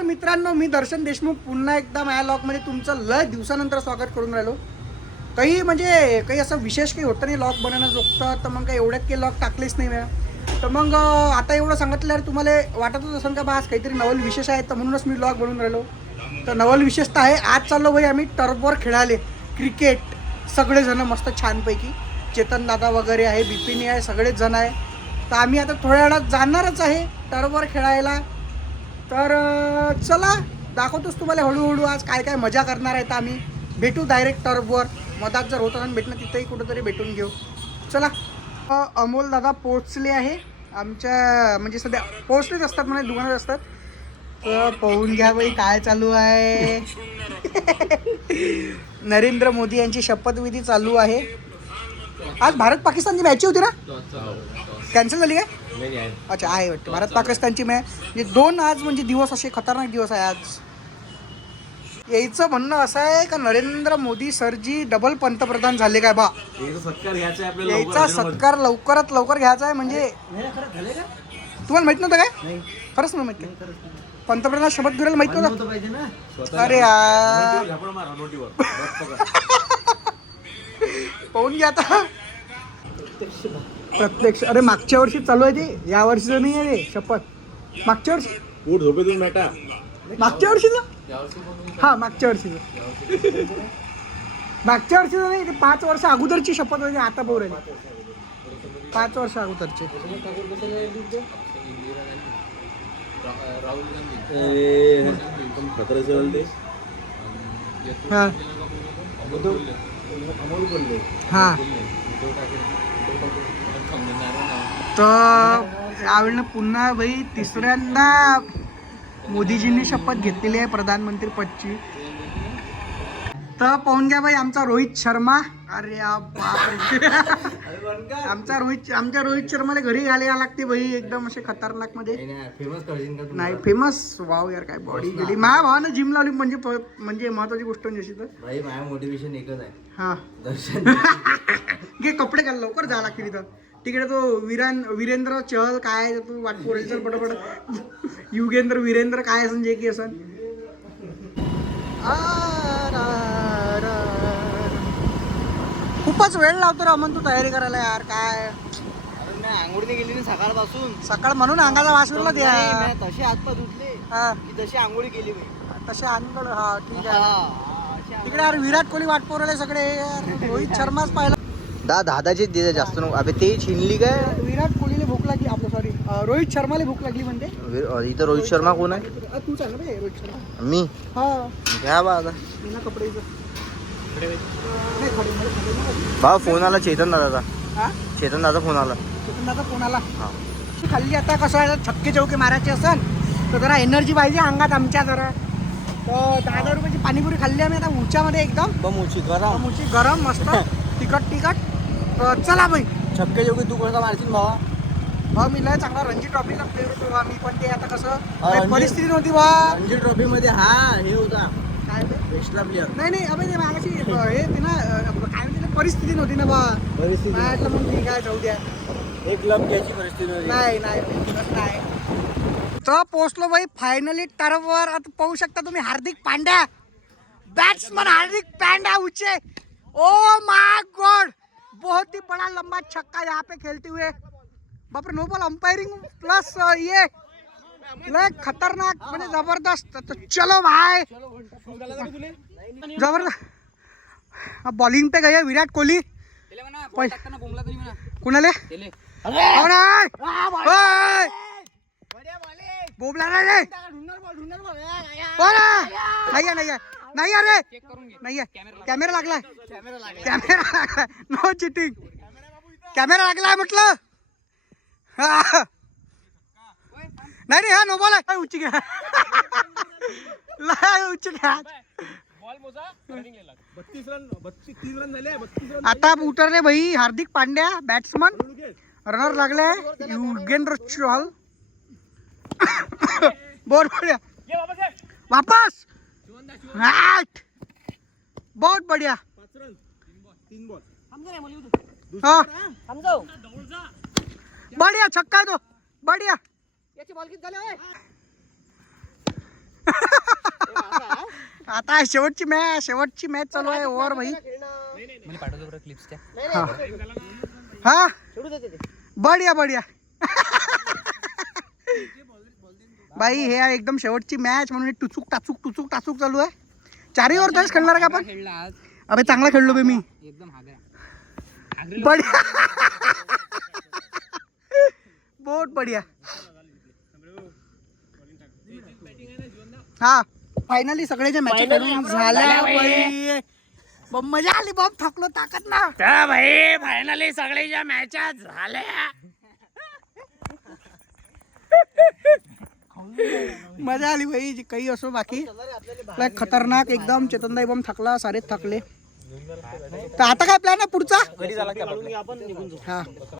नमस्कार मित्रांनो, मी दर्शन देशमुख पुन्हा एकदा माझ्या लॉकमध्ये तुमचं लय दिवसानंतर स्वागत करून राहिलो. काही असं विशेष काही होतं नाही लॉक बनवणं जोगतं, तर मग काही एवढ्यात काही लॉक टाकलेच नाही मी. तर मग आता एवढं सांगितल्यावर तुम्हाला वाटतच असेल का बस काहीतरी नवल विशेष आहे, तर म्हणूनच मी लॉक बनवून राहिलो. तर नवल विशेषता आहे, आज चाललो भाई आम्ही टर्फवर खेळाले क्रिकेट. सगळेजण मस्त छानपैकी, चेतन दादा वगैरे आहे, बिपिनी आहे, सगळेच जण आहे. तर आम्ही आता थोड्या वेळात जाणारच आहे टर्फवर खेळायला. तर चला दाखवतोच तुम्हाला हळूहळू आज काय काय मजा करणार आहे. तर आम्ही भेटू डायरेक्ट टर्फवर. मधात जर होत असेल भेटणं तिथंही कुठंतरी भेटून घेऊ. चला. अमोल दादा पोचले आहे आमच्या, म्हणजे सध्या पोचलेच असतात म्हणजे दुकानात असतात. तर पाहून घ्या बाई काय चालू आहे. नरेंद्र मोदी यांची शपथविधी चालू आहे. आज भारत पाकिस्तानची मॅच होती ना, कॅन्सल झाली काय? अच्छा आहे वाटतं भारत पाकिस्तानची मॅच. म्हणजे दोन आज म्हणजे दिवस असे खतरनाक दिवस आहे आज. यायचं म्हणणं असं आहे का नरेंद्र मोदी सरजी डबल पंतप्रधान झाले काय बा. यायचा सत्कार लवकरात लवकर घ्यायचा आहे. म्हणजे तुम्हाला माहित नव्हतं काय? खरंच नाही माहित काय? पंतप्रधान शपथ घेऊन माहित नव्हतं. अरे यार पाहून घ्या आता प्रत्यक्ष. अरे मागच्या वर्षी चालू आहे ते, या वर्षीचं नाही आहे रे शपथ. मागच्या वर्षी उठ झोपेतून बेटा. मागच्या वर्षीचं हा मागच्या वर्षीचं नाही ते 5 वर्ष अगोदरची शपथ होती. आता बोर आहे 5 वर्ष अगोदरचे. हा हा. तर यावेळेला पुन्हा भाई तिसऱ्यांदा मोदीजींनी शपथ घेतलेली आहे प्रधानमंत्री पदची. तर पाहून घ्या भाई आमचा रोहित शर्मा. अरे बापरे आमच्या रोहित शर्माला घरी घालायला लागते भाई एकदम असे खतरनाक मध्ये. नाही फेमस वाव यार काय बॉडी गेली. माझ्या भावानं जिम लावली म्हणजे महत्वाची गोष्ट म्हणजे तर माझं मोटिवेशन एकच आहे. हा दर्शन घे कपडे घाल लवकर जा लागते तिथं. तिकडे तो वीरेंद्र चहल काय तू वाट पोरेल पटपट. वीरेंद्र काय असन जे की असन. खूपच वेळ लावतो रे अमन तू तयारी करायला यार. काय आंघोळीने गेली ना सकाळपासून. सकाळ म्हणून अंगाचा वास विरला द्या. तसे हातपाय धुतले हा की जशी आंघोळी केली तसे अंगड. हा ठीक आहे. तिकडे यार विराट कोहली वाट पोरले सगळे यार. रोहित शर्माच पाहिला. दादाची दिले जास्त नको. अबे ते छिनली काय. विराट कोहलीला भूक लागली. आपलं सॉरी रोहित शर्माला भूक लागली म्हणते. इथं रोहित शर्मा कोण आहे? तू सांग रे रोहित शर्मा. मी हा घ्या बा आता बिना कपड्याचं नाही बा. फोन आला चेतन दादाचा. हा चेतन दादा फोन आला. चेतन दादा कोणाला खाल्ली. आता कसं आहे छक्के चौके मारायचे असेल तर जरा एनर्जी पाहिजे अंगात आमच्या जरा. तर 10,000 रुपयाची पाणीपुरी खाल्ली आम्ही आता उच्यामध्ये एकदम बमुची गरम मस्त तिखट. चला बाई छक्के जोगे तू कोणता मारशील भावा? भाऊ मी लय चांगला रणजी ट्रॉफीचा प्लेअर होतो बा मी. पण ते आता कसं रणजी- परिस्थिती नव्हती बा. रणजी ट्रॉफी मध्ये हा हे होता काय बेस्टला प्लेअर. नाही अबे ते मागाशी हे ते ना काय म्हणते परिस्थिती नव्हती ना बा. परिस्थिती म्हटलं मग ठीक आहे जाऊ द्या. एक लप घ्यायची परिस्थिती होती. नाही. तर पोहोचलो भाई फायनली टर्फवर. आता पाहू शकता तुम्ही हार्दिक पांड्या बैट्समैन. हार्दिक पांड्या ऊंचे. ओ माय गॉड बहुत ही बड़ा लंबा छक्का यहाँ पे खेलते हुए. बाप रे नो बॉल अंपायरिंग प्लस ये लय खतरनाक म्हणजे जबरदस्त. तो चलो भाई जबरदस्त. बॉलिंग पे गया विराट कोहली. कुणाले बोबला रे. नाही अरे नाही कॅमेरा लागलाय. No cheating. कॅमेरा लागलाय म्हटलं. नाही हा नो बॉल आहे. उच्च घ्या उच्च घ्या. आता उतरले भाई हार्दिक पांड्या बॅट्समन. रनर लागले युगेंद्र चहल. बहुत बढ़िया वापस. बहुत बढ़िया. हाँ बढ़िया छक्का है तो बढ़िया. याची बॉल किती झाले. आता शेवटची मॅच चालू आहे ओव्हर भाई. हा हा बढिया बाई हे आहे एकदम शेवटची मॅच म्हणून टुचूक टाचूक चालू आहे. 4 ओव्हर तरीच खेळणार का आपण? अबे चांगला खेळलो बे मी बढिया बहुत बढिया. हा फायनली सगळ्याच्या मॅच खेळून झाल्या बाई. मजा आली बॉब थकलो ताकद ना भाई फायनली सगळ्याच्या मॅचा झाल्या. मजा आली भाई. जे काही असो बाकी लाईक खतरनाक एकदम. चेतनदाई बॉम्ब थकला सारेच थकले. तर आता काय प्लॅन आहे पुढचा? घरी झाला की आपण हा